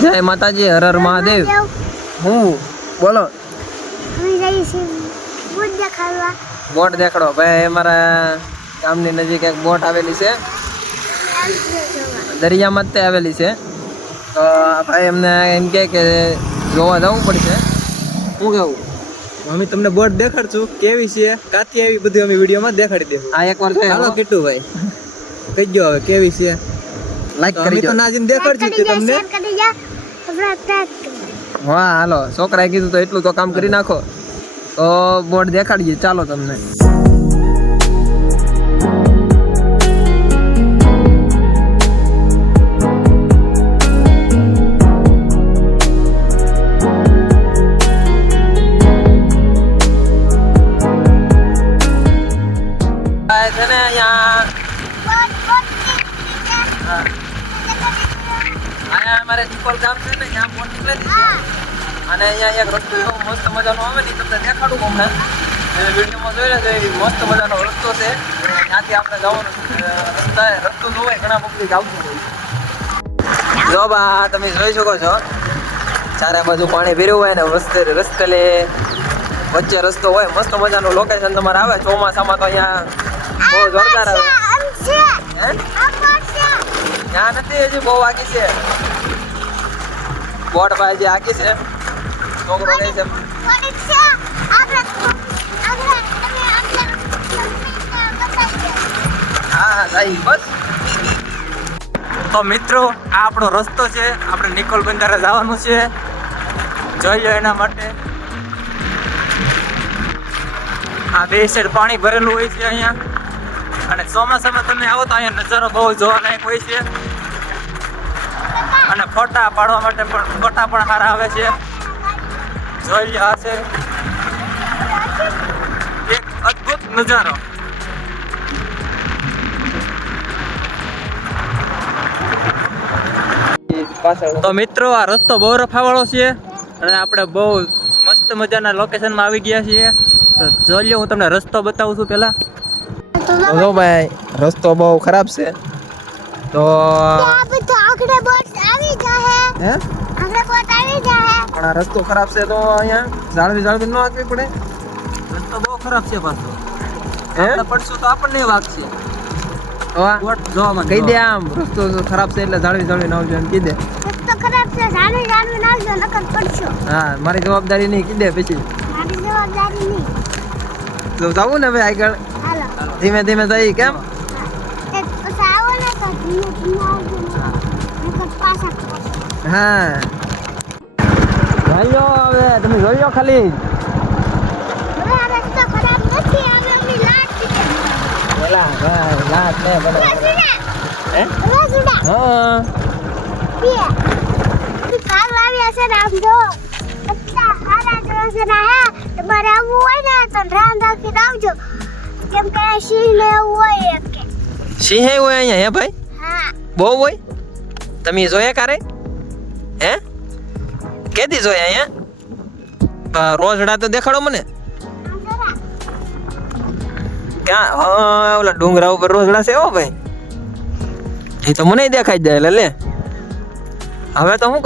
જય માતાજી, હર હર મહાદેવ. હું બોલો. બોટ દેખાડો ભાઈ. અમારા ગામની નજીક એક બોટ આવેલી છે, દરિયામાં જ તે આવેલી છે. તો ભાઈ એમને એમ કે જોવા જવું પડશે. શું કેવું? અમે તમને બોટ દેખાડશું કેવી છે, કાથી આવી બધી અમે વિડીયોમાં દેખાડી દેશું. આ એકવાર જોઈએ. હાલો કિટ્ટુભાઈ, કહીજો હવે કેવી છે. લાઈક કરી તો નાજીને દેખાડશું તમને. હા હાલો, છોકરાએ કીધું તો એટલું તો કામ કરી નાખો. તો બોટ દેખાડીએ ચાલો તમને. છે ને અહીંયા અમારે નિકોલ ગામ છે ને, ત્યાં બોટ નીકળેલી છે. અને અહીંયા એક રસ્તો એવો મસ્ત મજાનો આવે ને, તમને દેખાડું હમણાં. વિડીયોમાં જોઈ લેજો, મસ્ત મજાનો રસ્તો છે. ત્યાંથી આપણે જવાનું રસ્તો જોવાય, ઘણા પબ્લિક આવતું હોય. જો બા તમે જોઈ શકો છો, ચારે બાજુ પાણી ભર્યું હોય ને રસ્તે વચ્ચે રસ્તો હોય. મસ્ત મજાનું લોકેશન તમારે આવે. ચોમાસામાં તો અહીંયા બહુ જોરદાર આવે. ત્યાં નથી, હજી બહુ આગી છે બોટ ભાઈ, જે આગી છે. છોકરો રહે છે. હા સાહેબ બસ. તો મિત્રો આ આપણો રસ્તો છે, આપણે નિકોલ બંદરે જવાનું છે. જોઈ લો એના માટે. આ બે સાઈડ પાણી ભરેલું હોય છે અહીંયા. અને ચોમાસામાં તમે આવો તો અહીંયા નજારો બહુ જોવાલાયક હોય છે. અને ફોટા પાડવા માટે પણ ફોટા પણ સારા આવે છે. જોઈ લો, આ છે એક અદ્ભુત નજારો. તો મિત્રો આ રસ્તો બહુ રફાવાળો છે અને આપણે બહુ મસ્ત મજાના લોકેશનમાં આવી ગયા છીએ. તો જોઈ લો, હું તમને રસ્તો બતાવું છું પેલા. જો ભાઈ રસ્તો બહુ ખરાબ છે. તો પણ આ રસ્તો ખરાબ છે તો અહીંયા જાળવી ન આપવી પડે. રસ્તો બહુ ખરાબ છે પાછો. હે પડશું તો આપણને વાગશે. કહી દે આમ રસ્તો ખરાબ છે એટલે જાળવી ન આવજો એમ કહી દે. હા મારી જવાબદારી નહીં, કહી દે પછી. તો જવું ને ભાઈ આગળ, ધીમે ધીમે જઈ. કેમ? હા જોઈ હવે તમે જોઈ લો ખાલી. સિંહ હોય અહીંયા? હે ભાઈ બહુ હોય? તમે જોયા કારે? હે કેદી જોયા અહીંયા? રોજડા તો દેખાડો મને. ક્યાં? ઓલા ડુંગરા ઉપર રોજડા છે. હો ભાઈ, એ તો મને દેખાઈ જાય. લે હવે તો શું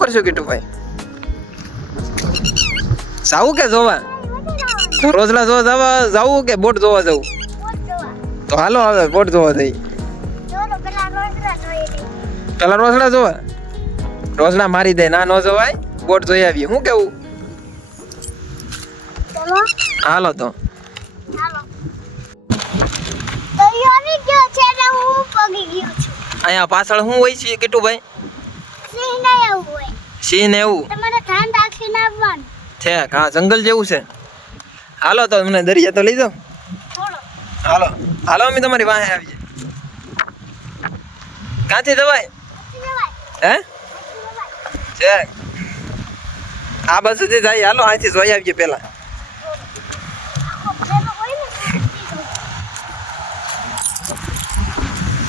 કરશું? કીટુભાઈ જાવું કે જોવા? રોજડા જોવા જાવું કે બોટ જોવા જવું? તો હાલો હવે બોટ જોવા જઈએ. પેલા રોજડા જોવા? રોજડા મારી દે, ના નો જોવાય. બોટ જોઈ આવીએ. શું કેવું? હાલો તો. અહીંયા પાછળ શું હોય છે કીટુભાઈ? સિંહ ને એવું છે? હા જંગલ જેવું છે. હાલો તો મને દરિયા તો લઈ જાઓ. હાલો હાલો, અમે તમારી વાહે આવીએ. ક્યાંથી જવાય? હે છે આ બાજુથી જાય. હાલો અહીંથી જોઈ આવીએ પેલા.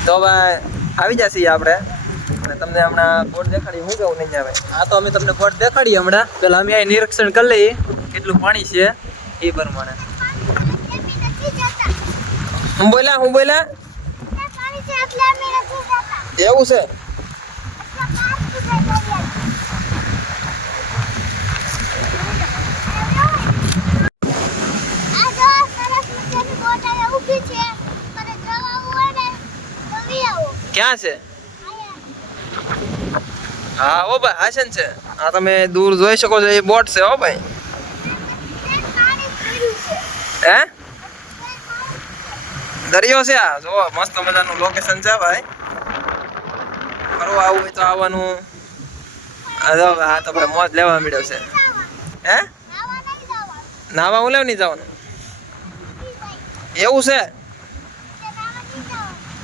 તો ભાઈ આવી જશે આપણે. તમને હમણાં બોટ દેખાડી. શું કેવું નહીં આવે? હા તો અમે તમને બોટ દેખાડીએ હમણાં. પેલા અમે અહીં નિરીક્ષણ કરી લઈએ કેટલું પાણી છે એ પ્રમાણે. હું બોલ્યા એવું છે? ક્યાં છે? હા ઓ ભાઈ આશન છે. આ તમે દૂર જોઈ શકો છો, એ બોટ છે હો ભાઈ. હે દરિયો છે આ જો, મસ્ત મજાનું લોકેશન છે ભાઈ. ફરવા આવું હોય તો આવવાનું. આ તો ભાઈ મોજ લેવા મળ્યો છે. હે નાવા હું લેવા નહીં જવાનું એવું છે?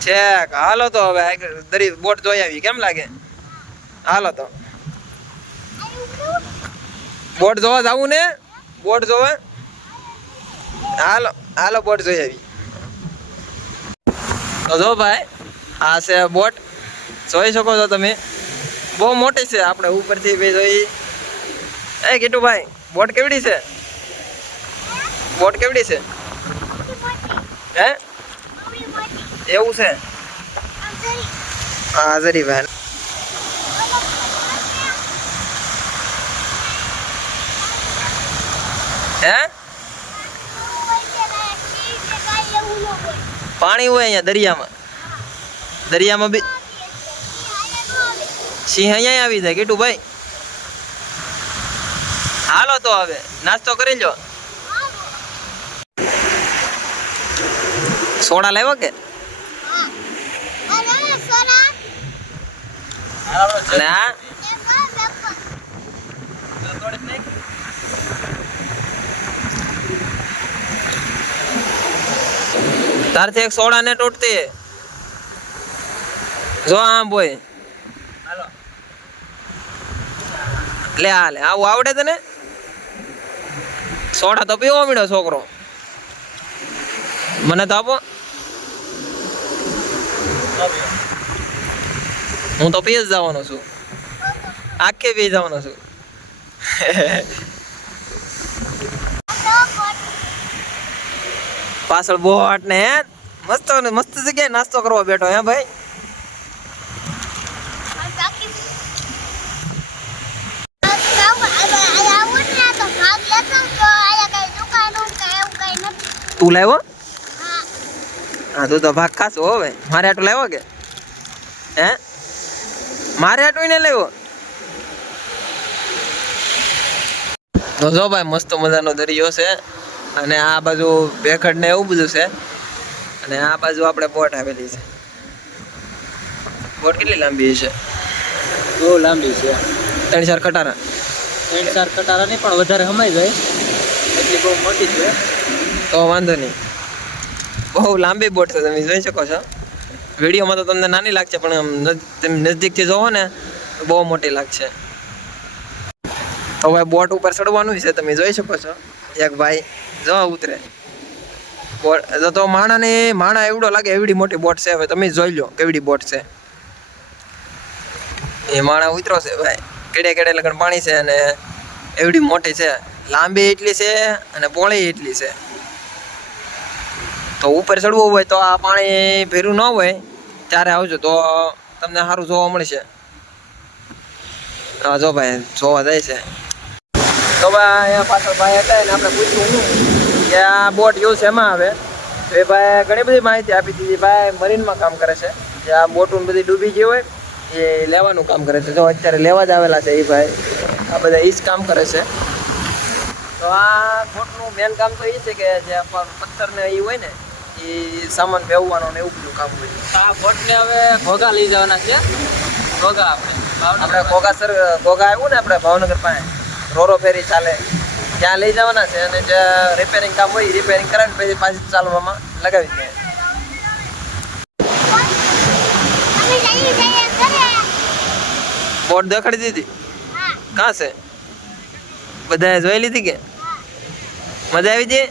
છેક હાલો તો હવે દરી બોટ જોઈ આવી. કેમ લાગે? હાલો તો બોટ જોવા જવું ને, બોટ જોવા. હાલો હાલો બોટ જોઈ આવી. તો જો ભાઈ આ છે બોટ, જોઈ શકો છો તમે. બહુ મોટી છે. આપણે ઉપરથી બી જોઈ. એ કીટુભાઈ બોટ કેવડી છે? બોટ કેવડી છે? હે એવું છે? હા જરી ભાઈ. હે પાણી હોય અહીંયા દરિયામાં? દરિયામાં બી સિંહ અહીંયા આવી જાય કીટુભાઈ. હાલો તો હવે નાસ્તો કરી લો. સોડા લેવો કે? ના તારથી એક સોડા ને તૂટતી જો આમ બોય. લે હાલે આવું આવડે તને? સોડા તો પીવો મળ્યો છોકરો. મને તો આપો. હું તો પી જ જવાનો છું. આખે પી જવાનો છું. પાછળ બોટ ને મસ્ત મસ્ત જગ્યાએ નાસ્તો કરવા બેઠો. હે ભાઈ તું લાવ્યો? હા તું તો ભાગ ખાસ હો ભાઈ. મારે આટલું લાવ્યો કે? હે મારે આટલું ને લાવ્યો? તો જો ભાઈ મસ્ત મજાનો દરિયો છે. અને આ બાજુ ભેખડ ને એવું બધું છે. અને આ બાજુ આપણે બોટ આવેલી છે. બોટ કેટલી લાંબી છે? બહુ લાંબી છે. 3-4 કટારા. 3-4 કટારા નહીં પણ વધારે હમાઈ જાય એટલી બહુ મોટી છે. તો વાંધો નહીં. બહુ લાંબી બોટ છે, તમે જોઈ શકો છો. વિડીયોમાં તો તમને નાની લાગશે પણ તમે નજદીકથી જોવો ને બહુ મોટી લાગશે. તો ભાઈ બોટ ઉપર ચડવાનું છે, તમે જોઈ શકો છો. એક ભાઈ જો ઉતરે બોટ તો માણા એવડો લાગે એવડી મોટી બોટ છે. હવે તમે જોઈ લો કેવડી બોટ છે. એ માણા ઉતરો છે ભાઈ. કેડે કેડે લગન પાણી છે અને એવડી મોટી છે. લાંબી એટલી છે અને પહોળી એટલી છે. તો ઉપર ચડવું હોય તો આ પાણી ભેરું ન હોય ત્યારે આવજો તો તમને સારું જોવા મળશે. હા જો ભાઈ જોવા જાય છે. તો ભાઈ અહીંયા પાછળ ભાઈ હતા ને આપણે પૂછ્યું કે આ બોટ યુઝ એમાં આવે તો એ ભાઈ ઘણી બધી માહિતી આપી દીધી. ભાઈ મરીનમાં કામ કરે છે. જે આ બોટું બધી ડૂબી ગઈ હોય એ લેવાનું કામ કરે છે. જો અત્યારે લેવા જ આવેલા છે એ ભાઈ. આ બધા એ જ કામ કરે છે. તો આ બોટનું મેન કામ તો એ છે કે જે પથ્થર ને એ હોય ને એ સામાન ભેવવાનો ને એવું બધું કામ હોય. આ બોટને હવે ઘોઘા લઈ જવાના છે. ઘોઘા આપણે ઘોઘા આવ્યું ને આપણે ભાવનગર પાસે રોરો ફેરી ચાલે ત્યાં લઈ જવાના છે. અને જે રિપેરિંગ કામ હોય રિપેરિંગ કરાવીને પછી પાછી ચાલવામાં લગાવી દે. બોટ દેખાડી દીધી? કાં છે? બધાએ જોઈ લીધી કે? મજા આવી જાય?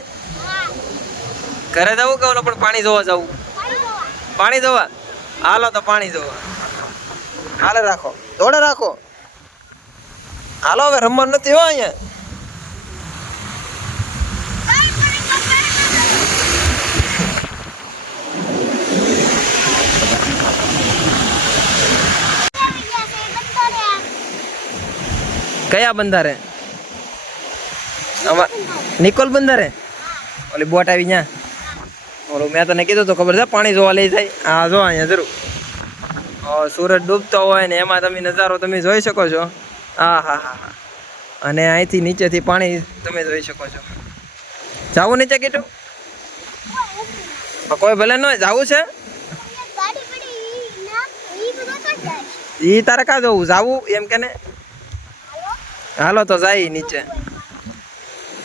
ઘરે જવું કે ઓલો પણ પાણી જોવા જવું? પાણી જોવા? હાલો તો પાણી જોવા. હાલે રાખો દોડે રાખો. હાલો હવે રમવાનું નથી હો અહીંયા. કયા બંધારે? આમાં નિકોલ બંધારે? ઓલી બોટ આવી ત્યાં ઓલું મેં તને કીધું તો ખબર છે પાણી જોવા લઈ જાય. હા જો અહીંયા જરૂર સૂરજ ડૂબતો હોય ને એમાં તમે નજારો તમે જોઈ શકો છો. હા હા હા હા. અને અહીંથી નીચેથી પાણી તમે જોઈ શકો છો. જાવું નીચે કીધું? કોઈ ભલે ન જાવું છે ઈ તારે કા જવું જાવું એમ કે ને. હાલો તો જાય નીચે.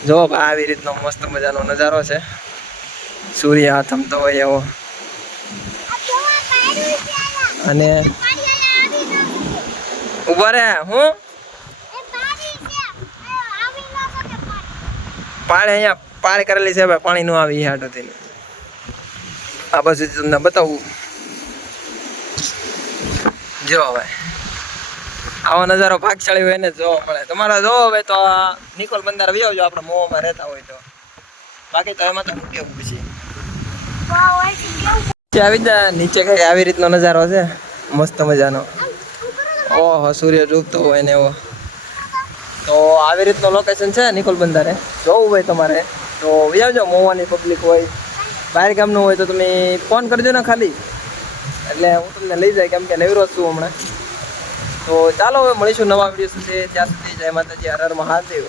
જો આવી રીતનો મસ્ત મજાનો નજારો છે. સૂર્ય આથમતો હોય એવો. અને ઉભા રે હું પાણી અહીંયા પાણી કરેલી છે ભાઈ. પાણી નું આવી હાટો થઈને આ બાજુ તમને બતાવું. જો હવે આવો નજારો ભાગશાળી હોય ને જોવા મળે. તમારે જોવો હોય તો નિકોલ બંદર આવી આવજો આપણે મોવામાં રહેતા હોય તો. બાકી તો એમાં તો હું કેવું પછી આવી જાય નીચે કઈ આવી રીતનો નજારો છે મસ્ત મજાનો. ઓહો સૂર્ય ડૂબતો હોય ને એવો. તો આવી રીતનો લોકેશન છે નિકોલ બંદરે. જોવું હોય તમારે તો આવજો. મોવાની પબ્લિક હોય બહાર ગામનું હોય તો તમે ફોન કરજો ને ખાલી એટલે હું તમને લઈ જાય. કેમ કે નવરો છું હમણાં. તો ચાલો હવે મળીશું નવા વિડીયો સુધી. ત્યાં સુધી જય માતાજી, હર હર મહાદેવ.